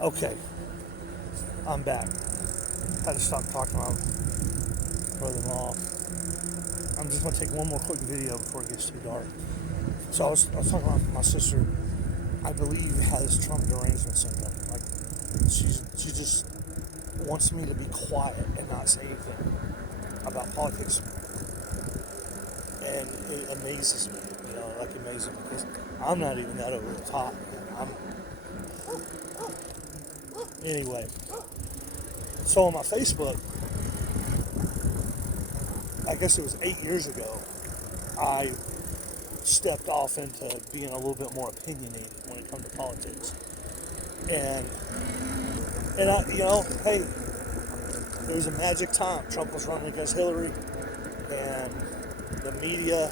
Okay, I'm back. Had to stop talking about brother-in-law. I'm just gonna take one more quick video before it gets too dark. So I was talking about my sister. I believe has Trump derangement syndrome. Like she just wants me to be quiet and not say anything about politics, and it amazes me. Like amazes me because I'm not even that over the top. I'm anyway. So on my Facebook, I guess it was 8 years ago, I stepped off into being a little bit more opinionated when it comes to politics. And hey, it was a magic time. Trump was running against Hillary, and the media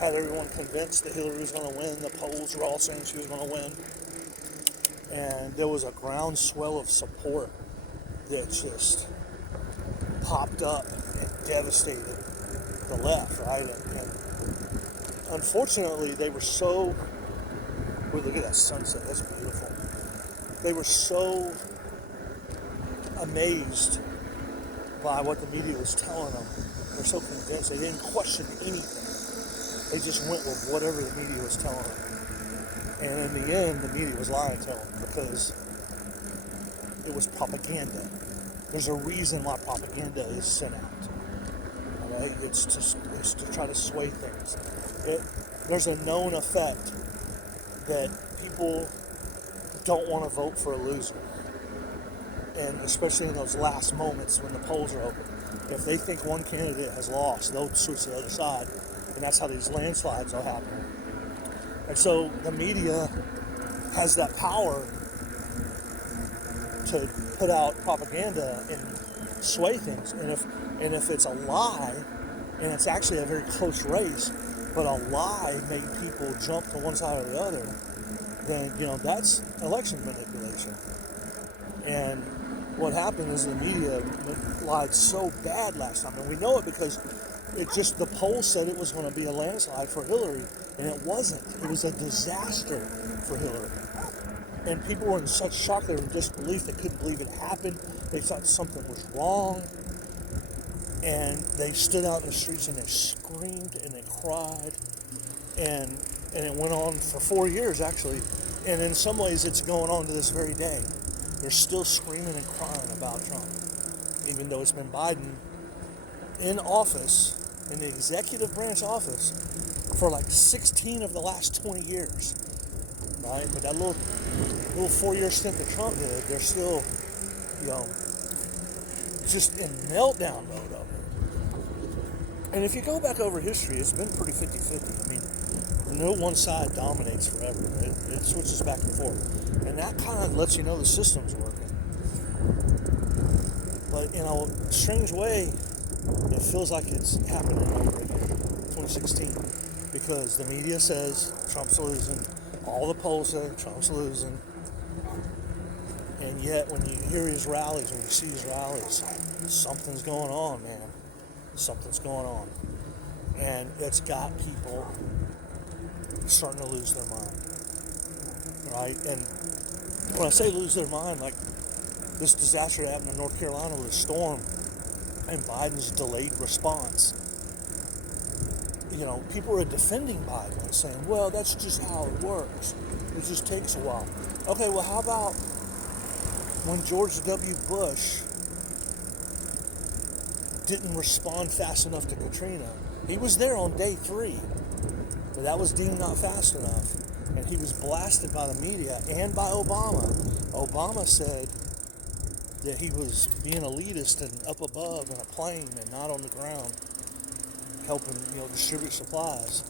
had everyone convinced that Hillary was going to win. The polls were all saying she was going to win, and there was a groundswell of support that just popped up and devastated the left, right? And unfortunately, they were so. Well, look at that sunset. That's beautiful. They were so amazed by what the media was telling them. They're so convinced. They didn't question anything. They just went with whatever the media was telling them. And in the end, the media was lying to them because it was propaganda. There's a reason why propaganda is sent out. Right? It's to try to sway things. There's a known effect that people don't want to vote for a loser. And especially in those last moments when the polls are open. If they think one candidate has lost, they'll switch to the other side. And that's how these landslides will happen. And so the media has that power to put out propaganda and sway things. And if it's a lie, and it's actually a very close race, but a lie made people jump to one side or the other, then that's election manipulation. And what happened is the media lied so bad last time, and we know it because the polls said it was going to be a landslide for Hillary, and it wasn't. It was a disaster for Hillary. And people were in such shock, they were in disbelief, they couldn't believe it happened, they thought something was wrong, and they stood out in the streets and they screamed and they cried, and it went on for 4 years actually, and in some ways it's going on to this very day. They're still screaming and crying about Trump, even though it's been Biden in office, in the executive branch office, for like 16 of the last 20 years, right? But that little 4-year stint that Trump did, they're still, just in meltdown mode of it. And if you go back over history, it's been pretty 50-50. I mean, no one side dominates forever. It switches back and forth. And that kind of lets you know the system's working. But in a strange way, it feels like it's happening over again, 2016. Because the media says Trump's losing. All the polls say Trump's losing. And yet, when you hear his rallies, when you see his rallies, something's going on, man. Something's going on. And it's got people starting to lose their mind. Right? And when I say lose their mind, like this disaster that happened in North Carolina with a storm and Biden's delayed response. People are defending Biden and saying, well, that's just how it works. It just takes a while. Okay, well, how about when George W. Bush didn't respond fast enough to Katrina? He was there on day 3, but that was deemed not fast enough. And he was blasted by the media and by Obama. Obama said that he was being elitist and up above in a plane and not on the ground, helping distribute supplies.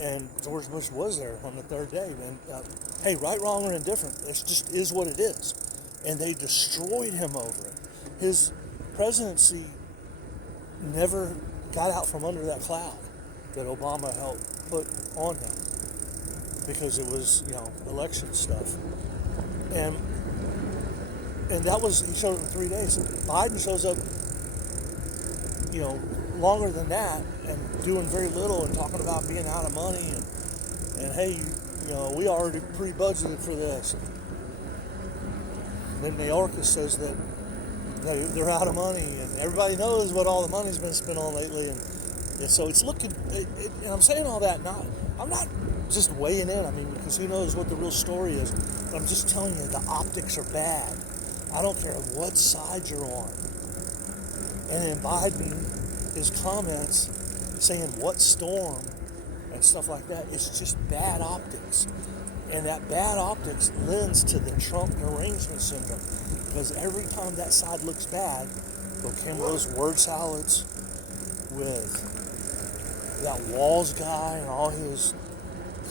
And George Bush was there on the 3rd day. And hey, right, wrong, or indifferent, it just is what it is. And they destroyed him over it. His presidency never got out from under that cloud that Obama helped put on him, because it was, election stuff. And that was, he showed up in 3 days. Biden shows up, longer than that and doing very little and talking about being out of money and hey, we already pre-budgeted for this. then Mayorkas says that they're out of money, and everybody knows what all the money's been spent on lately, and so it's looking. And I'm saying all that I'm not just weighing in. I mean, because who knows what the real story is? But I'm just telling you the optics are bad. I don't care what side you're on. And then Biden, his comments saying what storm and stuff like that, it's just bad optics. And that bad optics lends to the Trump derangement syndrome, because every time that side looks bad, go Kimbrell's word salads with that Walls guy and all his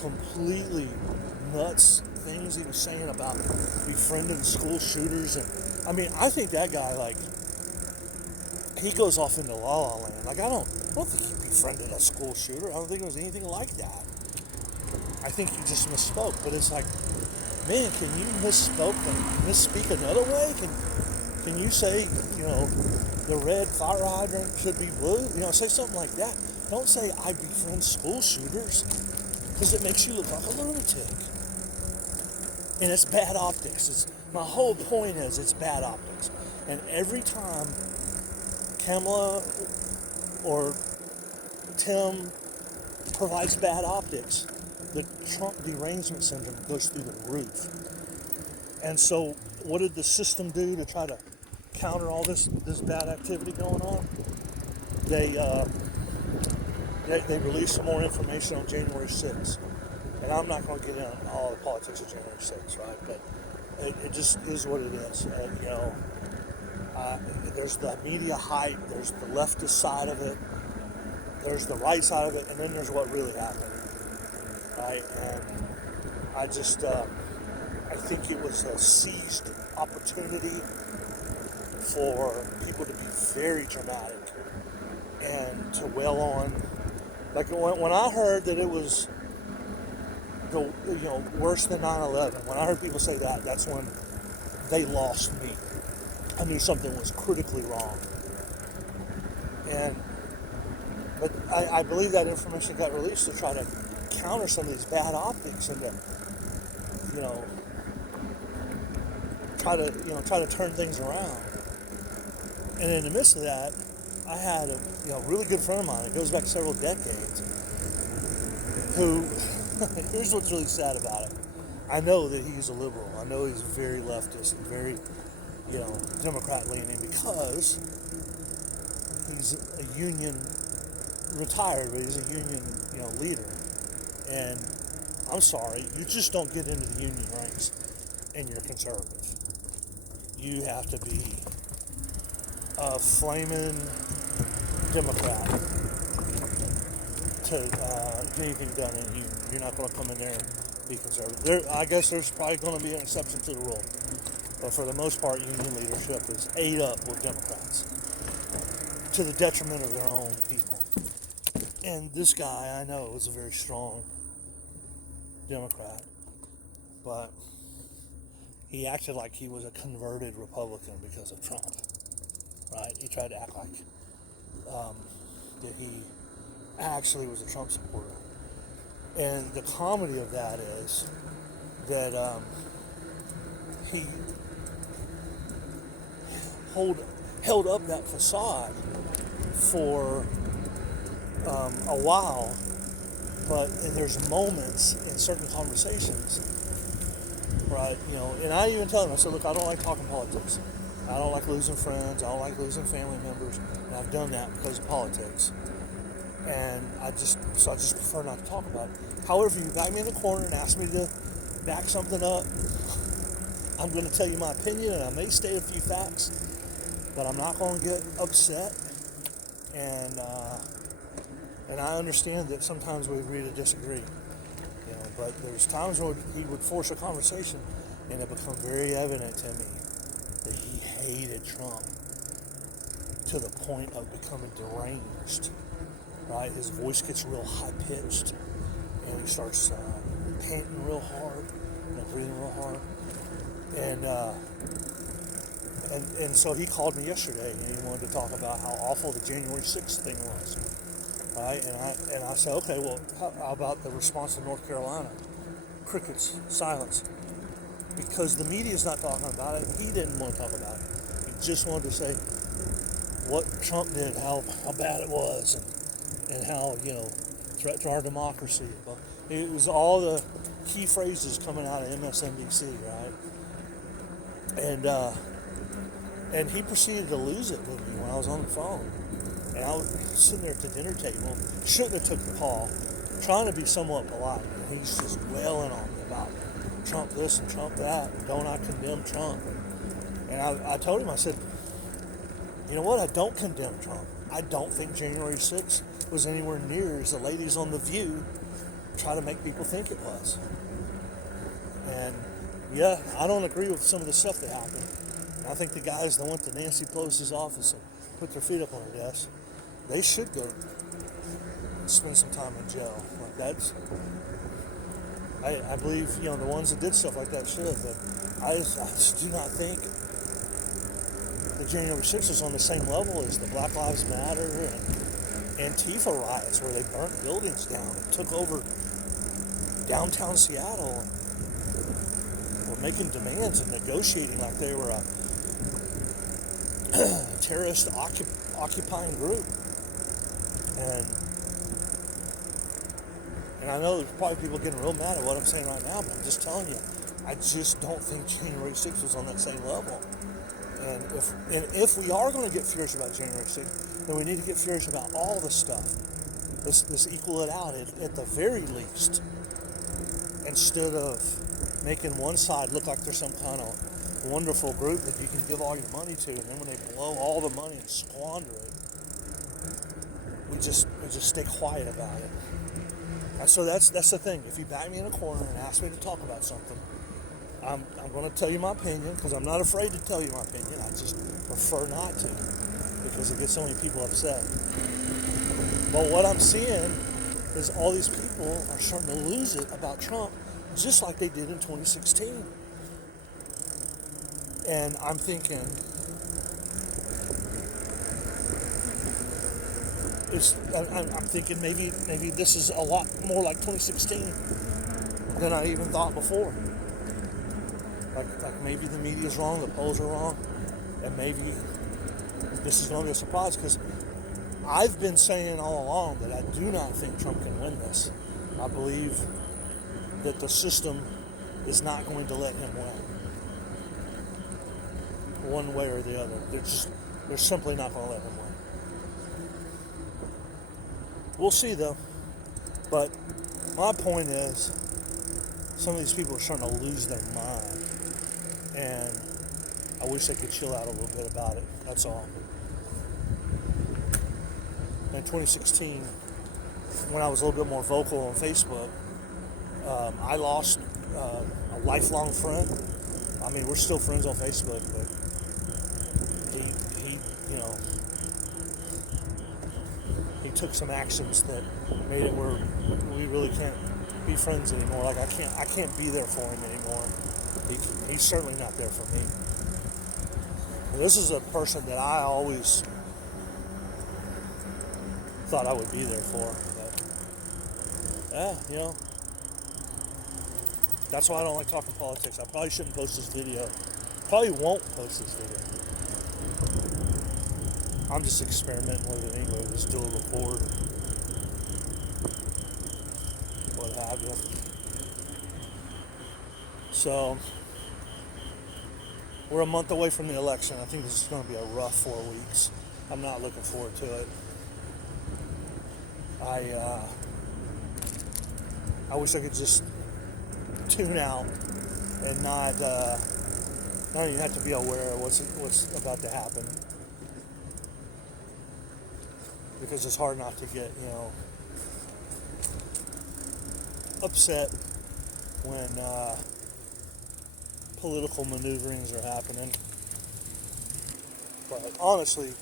completely nuts things he was saying about befriending school shooters. And I mean, I think that guy, like, he goes off into la la land. Like, I don't think he befriended a school shooter. I don't think it was anything like that. I think he just misspoke. But it's like, man, can you misspeak another way? Can you say, the red fire hydrant should be blue? Say something like that. Don't say I befriend school shooters, because it makes you look like a lunatic. And it's bad optics. My whole point is it's bad optics. And every time Kamala or Tim provides bad optics, the Trump derangement syndrome goes through the roof. And so what did the system do to try to counter all this bad activity going on? They released some more information on January 6th. And I'm not going to get into all the politics of January 6th, right? But it just is what it is. There's the media hype, there's the leftist side of it, there's the right side of it, and then there's what really happened, right? And I think it was a seized opportunity for people to be very dramatic and to wail on. Like when I heard that it was worse than 9/11, when I heard people say that, that's when they lost me. I knew something was critically wrong. But I believe that information got released to try to counter some of these bad optics and to, try to turn things around. And in the midst of that, I had a really good friend of mine. It goes back several decades. Who, here's what's really sad about it. I know that he's a liberal. I know he's very leftist and very, Democrat leaning, because he's a union retired, but he's a union, leader. And I'm sorry, you just don't get into the union ranks and you're conservative. You have to be a flaming Democrat to get anything done in the union. You're not going to come in there and be conservative. I guess there's probably going to be an exception to the rule. But for the most part, union leadership is ate up with Democrats to the detriment of their own people. And this guy, I know, is a very strong Democrat, but he acted like he was a converted Republican because of Trump, right? He tried to act like that he actually was a Trump supporter. And the comedy of that is that he held up that facade for a while, but there's moments in certain conversations, right? And I even tell him, I said, look, I don't like talking politics. I don't like losing friends. I don't like losing family members. And I've done that because of politics. And I just prefer not to talk about it. However, you got me in the corner and asked me to back something up. I'm going to tell you my opinion, and I may state a few facts, but I'm not going to get upset. And I understand that sometimes we agree to disagree, but there's times where he would force a conversation, and it became very evident to me that he hated Trump to the point of becoming deranged, right? His voice gets real high-pitched, and he starts panting real hard, breathing real hard. And so he called me yesterday, and he wanted to talk about how awful the January 6th thing was, right? And I said, okay, well, how about the response to North Carolina? Crickets, silence. because the media's not talking about it, he didn't want to talk about it. He just wanted to say what Trump did, how bad it was, and how, threat to our democracy. It was all the key phrases coming out of MSNBC, right? And he proceeded to lose it with me when I was on the phone. And I was sitting there at the dinner table, shouldn't have took the call, trying to be somewhat polite. And he's just wailing on me about Trump this and Trump that, and don't I condemn Trump? And I told him, I said, you know what, I don't condemn Trump. I don't think January 6th was anywhere near as the ladies on The View try to make people think it was. And yeah, I don't agree with some of the stuff that happened. And I think the guys that went to Nancy Pelosi's office and put their feet up on her desk, they should go spend some time in jail. Like that's, I believe, the ones that did stuff like that should, but I just do not think the January 6th is on the same level as the Black Lives Matter and Antifa riots, where they burnt buildings down and took over downtown Seattle and were making demands and negotiating like they were a terrorist occupying group. And I know there's probably people getting real mad at what I'm saying right now, but I'm just telling you, I just don't think January 6th was on that same level. And if we are going to get furious about January 6th, then we need to get furious about all the stuff. Let's equal it out at the very least, instead of making one side look like they're some kind of wonderful group that you can give all your money to, and then when they blow all the money and squander it, we just stay quiet about it. And so that's the thing. If you back me in a corner and ask me to talk about something, I'm going to tell you my opinion, because I'm not afraid to tell you my opinion. I just prefer not to, because it gets so many people upset. But what I'm seeing is all these people are starting to lose it about Trump, just like they did in 2016. And I'm thinking, I'm thinking maybe this is a lot more like 2016 than I even thought before. Like maybe the media's wrong, the polls are wrong, and maybe this is going to be a surprise, because I've been saying all along that I do not think Trump can win this. I believe that the system is not going to let him win, one way or the other. They're simply not going to let him win. We'll see, though. But my point is, some of these people are starting to lose their mind. And I wish they could chill out a little bit about it. That's all. In 2016, when I was a little bit more vocal on Facebook, I lost a lifelong friend. I mean, we're still friends on Facebook, but he took some actions that made it where we really can't be friends anymore. Like I can't be there for him anymore. He's certainly not there for me. This is a person that I always thought I would be there for. But, that's why I don't like talking politics. I probably shouldn't post this video. Probably won't post this video. I'm just experimenting with it anyway. Just do a record, what have you. So, we're a month away from the election. I think this is going to be a rough 4 weeks. I'm not looking forward to it. I wish I could just tune out and not even have to be aware of what's about to happen. Because it's hard not to get, upset when political maneuverings are happening. But honestly,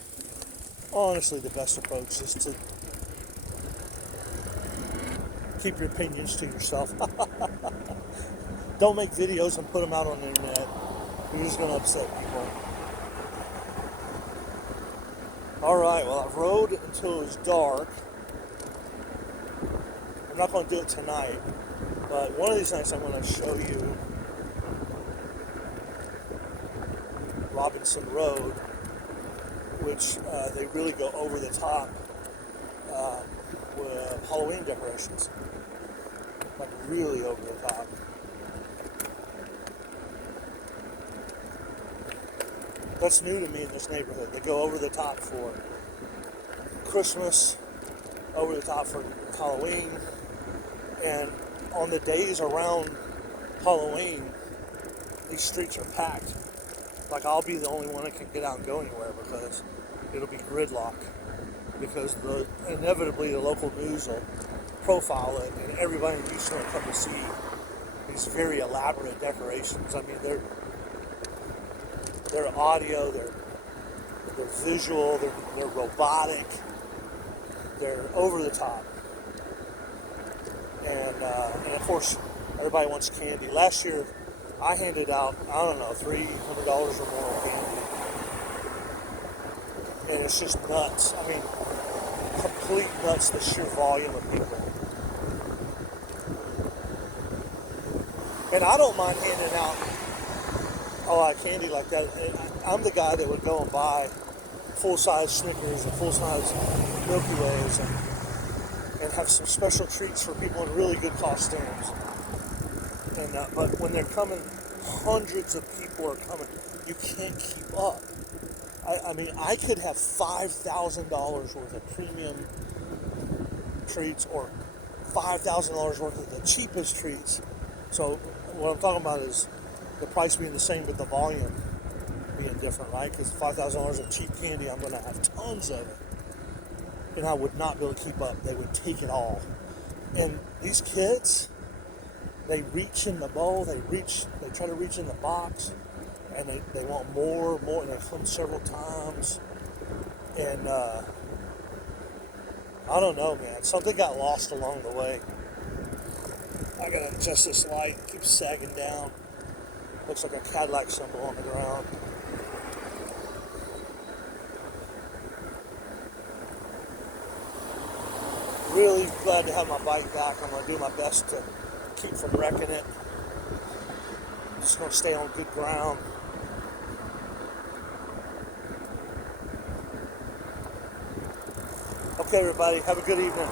the best approach is to keep your opinions to yourself. Don't make videos and put them out on the internet. You're just going to upset people. Alright, well, I've rode until it's dark. I'm not going to do it tonight, but one of these nights I'm going to show you Robinson Road, which they really go over the top with Halloween decorations, like really over the top. That's new to me in this neighborhood. They go over the top for Christmas, over the top for Halloween, and on the days around Halloween, these streets are packed. Like, I'll be the only one that can get out and go anywhere because it'll be gridlock. Because inevitably the local news will profile it, and everybody in Houston will come to see these very elaborate decorations. I mean, they're audio, they're visual, they're robotic, they're over the top, and of course everybody wants candy. Last year I handed out, I don't know, $300 or more of candy, and it's just nuts. I mean, complete nuts, the sheer volume of people. And I don't mind handing out a lot of candy like that. I'm the guy that would go and buy full-size Snickers and full-size Milky Ways and have some special treats for people in really good costumes. And but when they're coming, hundreds of people are coming. You can't keep up. I mean, I could have $5,000 worth of premium treats or $5,000 worth of the cheapest treats. So what I'm talking about is the price being the same, but the volume being different, right? Because $5,000 of cheap candy, I'm going to have tons of it. And I would not be able to keep up. They would take it all. And these kids, they reach in the bowl, they try to reach in the box, and they want more, and they come several times. And I don't know, man. Something got lost along the way. I gotta adjust this light. It keeps sagging down. Looks like a Cadillac symbol on the ground. Really glad to have my bike back. I'm gonna do my best to keep from wrecking it. I'm just gonna stay on good ground. Okay, everybody, have a good evening.